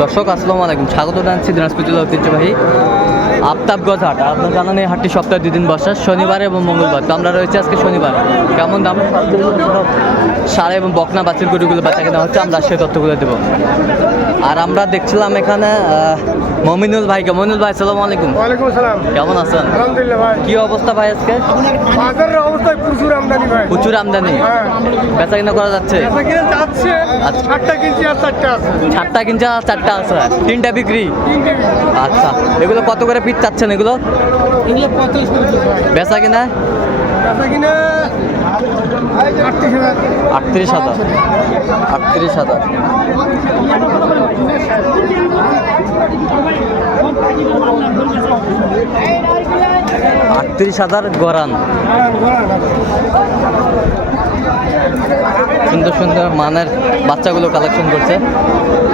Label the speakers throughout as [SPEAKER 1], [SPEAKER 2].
[SPEAKER 1] দর্শক, আসসালামু আলাইকুম। স্বাগত জানাচ্ছি দিনাজপুর জেলা ঐতিহ্যবাহী আফতাবগঞ্জ হাট। আপনার জানান, এই হাটটি সপ্তাহে দুদিন বসা, শনিবার এবং মঙ্গলবার। তো আমরা রয়েছে আজকে শনিবার। কেমন দাম? সার এবং বকনা বাচ্চার গরুগুলো বাচ্চা কেনা হচ্ছে, আমরা সেই তথ্যগুলো দেবো। আর আমরা দেখছিলাম এখানে মমিনুল ভাইকে মমিনুল ভাই সালাম আলাইকুম।
[SPEAKER 2] ওয়ালাইকুম
[SPEAKER 1] কেমন আছেন?
[SPEAKER 2] আলহামদুলিল্লাহ ভাই।
[SPEAKER 1] কি অবস্থা ভাই আজকে?
[SPEAKER 2] বাজারের অবস্থায় প্রচুর আমদানি ভাই।
[SPEAKER 1] প্রচুর আমদানি।
[SPEAKER 2] হ্যাঁ।
[SPEAKER 1] বেচা কিনা করা যাচ্ছে?
[SPEAKER 2] বেচা কিনে যাচ্ছে।
[SPEAKER 1] আচ্ছা।
[SPEAKER 2] আটটা কিনছি আর চারটা আছে।
[SPEAKER 1] চারটা কিনছে আর চারটা আছে? তিনটা বিক্রি? আচ্ছা। এগুলো কত করে পিস চাচ্ছেন এগুলো?
[SPEAKER 2] এগুলো পঁয়তাল্লিশ
[SPEAKER 1] বেচা কিনা?
[SPEAKER 2] বেচা কিনে আটত্রিশ হাজার।
[SPEAKER 1] আটত্রিশ হাজার। আটত্রিশ হাজার গরান। সুন্দর সুন্দর মানের বাচ্চাগুলো কালেকশন করছে।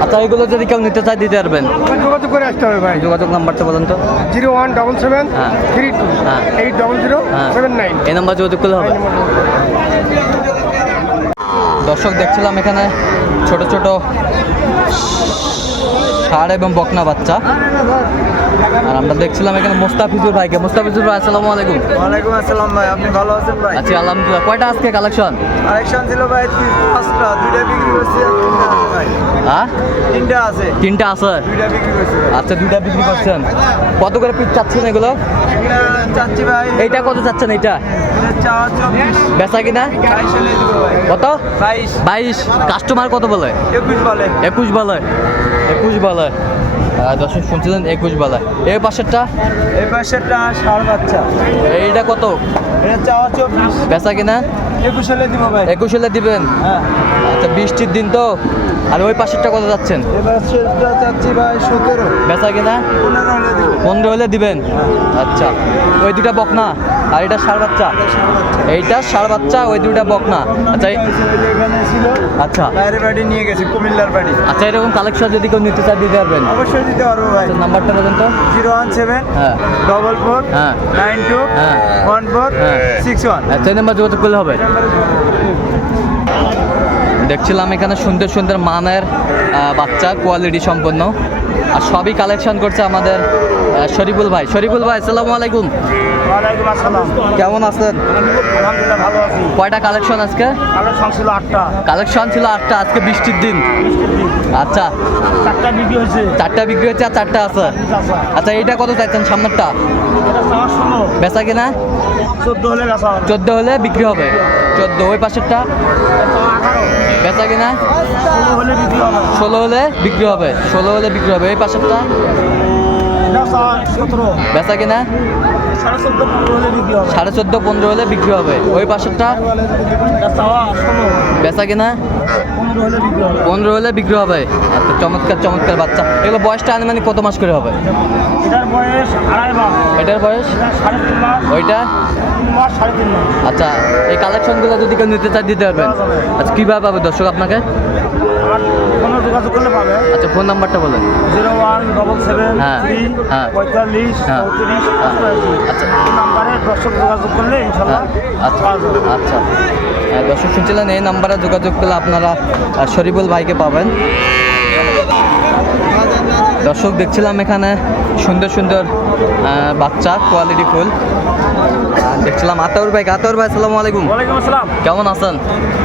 [SPEAKER 1] আচ্ছা এগুলো যদি কেউ নিতে চায় দিতে পারবেন।
[SPEAKER 2] যোগাযোগ করে আসতে হবে ভাই।
[SPEAKER 1] যোগাযোগ নাম্বারটা বলুন তো।
[SPEAKER 2] জিরো ওয়ান ডবল সেভেন
[SPEAKER 1] হ্যাঁ।
[SPEAKER 2] থ্রি টু
[SPEAKER 1] হ্যাঁ।
[SPEAKER 2] এইট ডবল জিরো
[SPEAKER 1] হ্যাঁ।
[SPEAKER 2] Seven nine.
[SPEAKER 1] এই নাম্বার যোগাযোগ করলে হবে। দর্শক দেখছিলাম এখানে ছোট ছোট ষাড় এবং বকনা বাচ্চা। আর আমরা দেখছিলাম এখানে মোস্তাফিজুর ভাইকে। মোস্তাফিজুর ভাই আসসালামু আলাইকুম।
[SPEAKER 3] ওয়ালাইকুম আসসালাম ভাই আপনি ভালো আছেন ভাই?
[SPEAKER 1] আচ্ছা আলহামদুলিল্লাহ। কয়টা আজকে কালেকশন
[SPEAKER 3] কালেকশন ছিল ভাই পাঁচটা। দুইটা বিক্রি করছি
[SPEAKER 1] হ্যাঁ
[SPEAKER 3] তিনটা আছে
[SPEAKER 1] তিনটা আছে।
[SPEAKER 3] দুইটা বিক্রি করছি
[SPEAKER 1] আচ্ছা দুইটা বিক্রি করছেন। কত করে পিস চাচ্ছেন এগুলো?
[SPEAKER 3] চাচ্ছি ভাই
[SPEAKER 1] এইটা কত চাচ্ছেন এইটা?
[SPEAKER 3] এটা
[SPEAKER 1] বেচা কিনা? কত?
[SPEAKER 3] বাইশ।
[SPEAKER 1] বাইশ। কাস্টমার কত বলে?
[SPEAKER 3] একুশ বলে।
[SPEAKER 1] একুশ বলে। একুশ বলে দশমিক দর্শক শুনছিলেন একুশ বালা। এই পাশেরটা?
[SPEAKER 3] এই পাশেরটা সাড়ে বাচ্চা।
[SPEAKER 1] এইটা কত?
[SPEAKER 3] এটা চাওয়া চব্বিশ।
[SPEAKER 1] বেচা কিনা?
[SPEAKER 3] একুশ হলে দিব ভাই।
[SPEAKER 1] একুশ হলে দিবেন?
[SPEAKER 3] হ্যাঁ।
[SPEAKER 1] আচ্ছা বৃষ্টির দিন তো? আর ওই পাশেরটা কত যাচ্ছেন?
[SPEAKER 3] চাচ্ছি ভাই সতেরো।
[SPEAKER 1] বেচা কিনা?
[SPEAKER 3] পনেরো হলে
[SPEAKER 1] দিবেন? আচ্ছা। ওই দুটা বকনা। আর এটা সার বাচ্চা? এইটা সার বাচ্চা ওই দুটা বকনা। আচ্ছা আচ্ছা।
[SPEAKER 3] বাইরের বাড়ি নিয়ে গেছি কুমিল্লার বাড়ি।
[SPEAKER 1] আচ্ছা এরকম কালেকশন যদি কেউ নিতে চায় দিতে পারবেন।
[SPEAKER 3] অবশ্যই দিতে পারব ভাই।
[SPEAKER 1] আচ্ছা নাম্বারটা বলেন তো।
[SPEAKER 3] জিরো ওয়ান সেভেন
[SPEAKER 1] হ্যাঁ।
[SPEAKER 3] ডবল ফোর
[SPEAKER 1] হ্যাঁ।
[SPEAKER 3] নাইন টু
[SPEAKER 1] হ্যাঁ।
[SPEAKER 3] ওয়ান ফোর
[SPEAKER 1] হ্যাঁ।
[SPEAKER 3] সিক্স ওয়ান
[SPEAKER 1] আচ্ছা নাম্বার যোগাযোগ করলে হবে। দেখছিলাম এখানে সুন্দর সুন্দর মানের বাচ্চা কোয়ালিটি সম্পন্ন। আর সবই কালেকশন করছে আমাদের শরীফুল ভাই। শরীফুল ভাই আসসালামু আলাইকুম। কেমন আছেন? কয়টা কালেকশন আজকে?
[SPEAKER 3] কালেকশন ছিল আটটা।
[SPEAKER 1] কালেকশন ছিল আটটা আজকে বৃষ্টির দিন। আচ্ছা।
[SPEAKER 3] চারটা বিক্রি হয়েছে।
[SPEAKER 1] চারটা বিক্রি হচ্ছে আর চারটা আছে। আচ্ছা এইটা কত চাইছেন সামনেরটা? বেচা কিনা?
[SPEAKER 3] চোদ্দ হলে
[SPEAKER 1] চোদ্দ হলে বিক্রি হবে। চোদ্দ ওই পাশেরটা? বেচা কিনা?
[SPEAKER 3] ষোলো হলে বিক্রি হবে
[SPEAKER 1] ষোলো হলে বিক্রি হবে। এই পাশেরটা বেচা কিনা?
[SPEAKER 3] সাড়ে চোদ্দ পনেরো হলে বিক্রি হবে।
[SPEAKER 1] ওই পাশেরটা? বেচা কিনা?
[SPEAKER 3] পনেরো হলে বিক্রি হবে।
[SPEAKER 1] আচ্ছা চমৎকার চমৎকার বাচ্চা। এগুলো বয়সটা আনুমানিক কত মাস করে হবে?
[SPEAKER 3] এটার বয়স আড়াই মাস।
[SPEAKER 1] এটার ওইটা? আচ্ছা এই কালেকশনগুলো যদি কেউ নিতে চায় দিতে পারবেন। আচ্ছা কীভাবে পাবে দর্শক আপনাকে?
[SPEAKER 3] আর কোনো যোগাযোগ করলে পাবে
[SPEAKER 1] আচ্ছা ফোন নাম্বারটা বলেন
[SPEAKER 3] জিরো ওয়ান ডবল সেভেন
[SPEAKER 1] হ্যাঁ,
[SPEAKER 3] থ্রি
[SPEAKER 1] হ্যাঁ।
[SPEAKER 3] পঁয়তাল্লিশ
[SPEAKER 1] হ্যাঁ,
[SPEAKER 3] চৌত্রিশ।
[SPEAKER 1] আচ্ছা।
[SPEAKER 3] নাম্বারে দর্শক যোগাযোগ করলে ইনশাল্লাহ
[SPEAKER 1] হ্যাঁ, আচ্ছা আচ্ছা দর্শক শুনছিলেন এই নাম্বারে যোগাযোগ করলে আপনারা শরীফুল ভাইকে পাবেন দর্শক দেখছিলাম এখানে সুন্দর সুন্দর বাচ্চা কোয়ালিটি ফুল। দেখছিলাম। আতাউর ভাই আতাউর ভাই আসসালামু আলাইকুম। কেমন আছেন?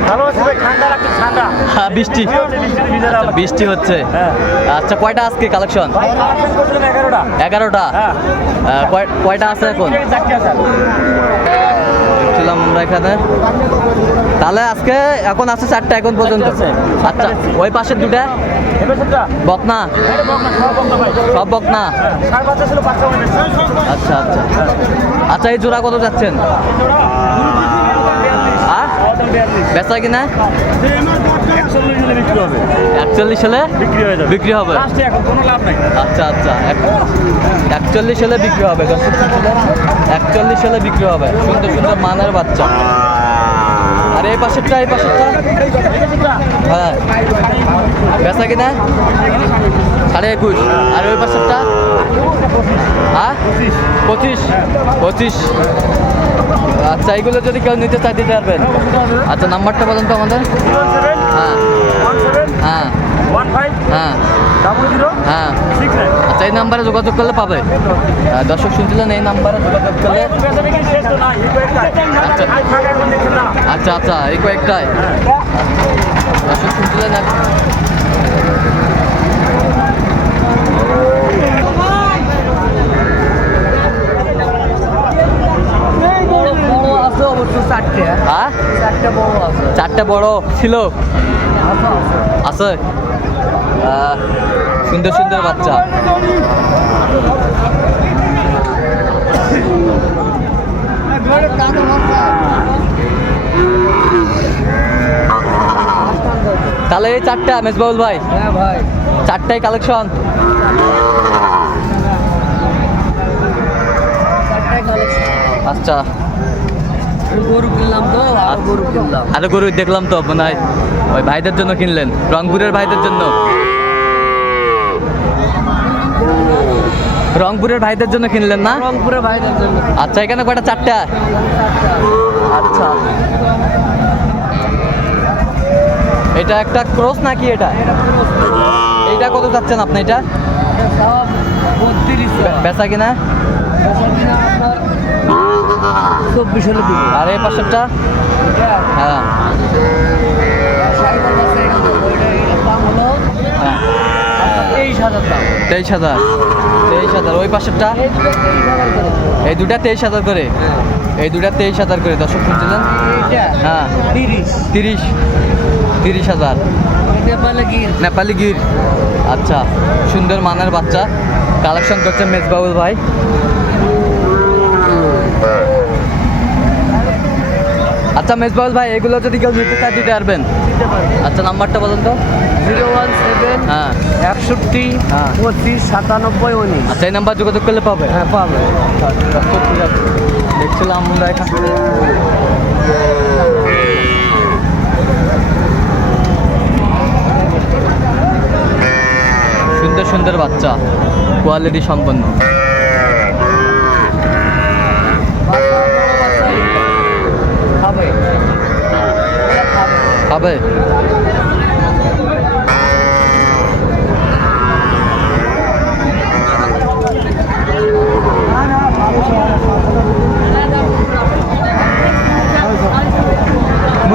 [SPEAKER 3] ভালো আছি ভাই ঠান্ডা লাগছে ঠান্ডা।
[SPEAKER 1] হ্যাঁ, বৃষ্টি। আচ্ছা, বৃষ্টি হচ্ছে।
[SPEAKER 3] হ্যাঁ।
[SPEAKER 1] আচ্ছা কয়টা আজকে কালেকশন
[SPEAKER 3] এগারোটা। হ্যাঁ।
[SPEAKER 1] কয়টা আছে এখন?
[SPEAKER 3] আছে।
[SPEAKER 1] আমরা এখানে। তাহলে আজকে এখন আছে চারটা এখন পর্যন্ত।
[SPEAKER 3] আছে।
[SPEAKER 1] আচ্ছা ওই পাশের দুটা? বকনা?
[SPEAKER 3] সব বকনা হ্যাঁ,
[SPEAKER 1] আচ্ছা আচ্ছা। আচ্ছা এই জোড়া কত যাচ্ছেন? বেচা কিনা?
[SPEAKER 3] একচল্লিশ হলে বিক্রি হবে বিক্রি হয়ে যাবে।
[SPEAKER 1] বিক্রি হবে। আচ্ছা আচ্ছা। এক- একচল্লিশ হলে বিক্রি হবে। একচল্লিশ হলে বিক্রি হবে। সুন্দর সুন্দর মানের বাচ্চা। আর এই পাশেরটা এই পাশেরটা? হ্যাঁ। বেচা কিনা? সাড়ে একুশ। আর ওই পাশেরটা? হ্যাঁ? পঁচিশ। পঁচিশ। আচ্ছা এইগুলো যদি কেউ নিতে চাই দিতে পারবেন। আচ্ছা নাম্বারটা বলেন তো আমাদের। হ্যাঁ। হ্যাঁ।
[SPEAKER 3] ওয়ান ফাইভ
[SPEAKER 1] হ্যাঁ।
[SPEAKER 3] ডাবল জিরো
[SPEAKER 1] হ্যাঁ।
[SPEAKER 3] সিক্স নাইন
[SPEAKER 1] আচ্ছা এই নাম্বারে যোগাযোগ করলে পাবে? দর্শক শুনছিলেন এই নাম্বারে যোগাযোগ করলে আচ্ছা। আচ্ছা এই কয়েকটাই দর্শক শুনছিলেন হ্যাঁ? চারটে বড় ছিল। আছে? সুন্দর সুন্দর বাচ্চা। তাহলে এই চারটা মেজবাউল ভাই?
[SPEAKER 2] হ্যাঁ ভাই।
[SPEAKER 1] চারটাই কালেকশন আচ্ছা।
[SPEAKER 2] গরু কিনলাম তো আর গরু কিনলাম।
[SPEAKER 1] আরও গরু দেখলাম তো মনে হয়। ওই ভাইদের জন্য কিনলেন রংপুরের ভাইদের জন্য। রংপুরের ভাইদের জন্য কিনলেন না?
[SPEAKER 2] রংপুরের ভাইদের জন্য।
[SPEAKER 1] আচ্ছা এখানে কয়টা? চারটা? আচ্ছা। এটা একটা ক্রস নাকি এটা? এটা কত যাচ্ছেন আপনি এটা? বেচা কিনা?
[SPEAKER 2] চব্বিশ হলে
[SPEAKER 1] আর এই পাশেরটা? হ্যাঁ
[SPEAKER 2] দাম হলো
[SPEAKER 1] হ্যাঁ
[SPEAKER 2] তেইশ হাজার
[SPEAKER 1] তেইশ হাজার। ওই পাশেরটা? এই দুটা তেইশ হাজার করে। এই দুটা তেইশ হাজার করে। দর্শক শুনছিলেন হ্যাঁ।
[SPEAKER 2] তিরিশ।
[SPEAKER 1] তিরিশ। হাজার।
[SPEAKER 2] নেপালে
[SPEAKER 1] নেপালি গির। আচ্ছা। সুন্দর মানের বাচ্চা। কালেকশন করছে মেজবাউল ভাই। আচ্ছা মেজবাউল ভাই এগুলো যদি কেউ নিতে চায় দিতে পারবেন আচ্ছা নাম্বারটা বলুন তো।
[SPEAKER 2] জিরো ওয়ান সেভেন
[SPEAKER 1] হ্যাঁ।
[SPEAKER 2] একষট্টি
[SPEAKER 1] হ্যাঁ।
[SPEAKER 2] পঁচিশ সাতানব্বই উনিশ।
[SPEAKER 1] আচ্ছা এই নাম্বার যোগাযোগ করলে পাবে?
[SPEAKER 2] হ্যাঁ পাবে।
[SPEAKER 1] দেখছিলাম আমরা এখানে সুন্দর সুন্দর বাচ্চা। কোয়ালিটি সম্পন্ন।
[SPEAKER 2] খাবে?
[SPEAKER 1] পাবে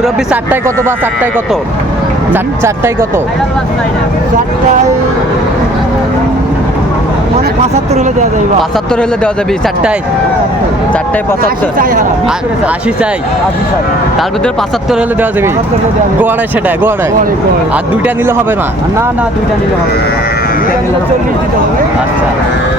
[SPEAKER 1] মুরব্বী চারটায় কত বা চারটায় কত? চার- চারটায় কত?
[SPEAKER 2] চারটায় মানে পঁচাত্তর হলে দেওয়া যাবে।
[SPEAKER 1] পঁচাত্তর হলে দেওয়া যাবে চারটায়? চারটায় পঁচাত্তর।
[SPEAKER 2] আশি চাই
[SPEAKER 1] তার ভিতরে পঁচাত্তর হলে দেওয়া যাবে। গোয়াড়ায় সেটাই গোয়াড়ায়। আর দুইটা নিলে হবে না?
[SPEAKER 2] না না দুইটা নিলে হবে না।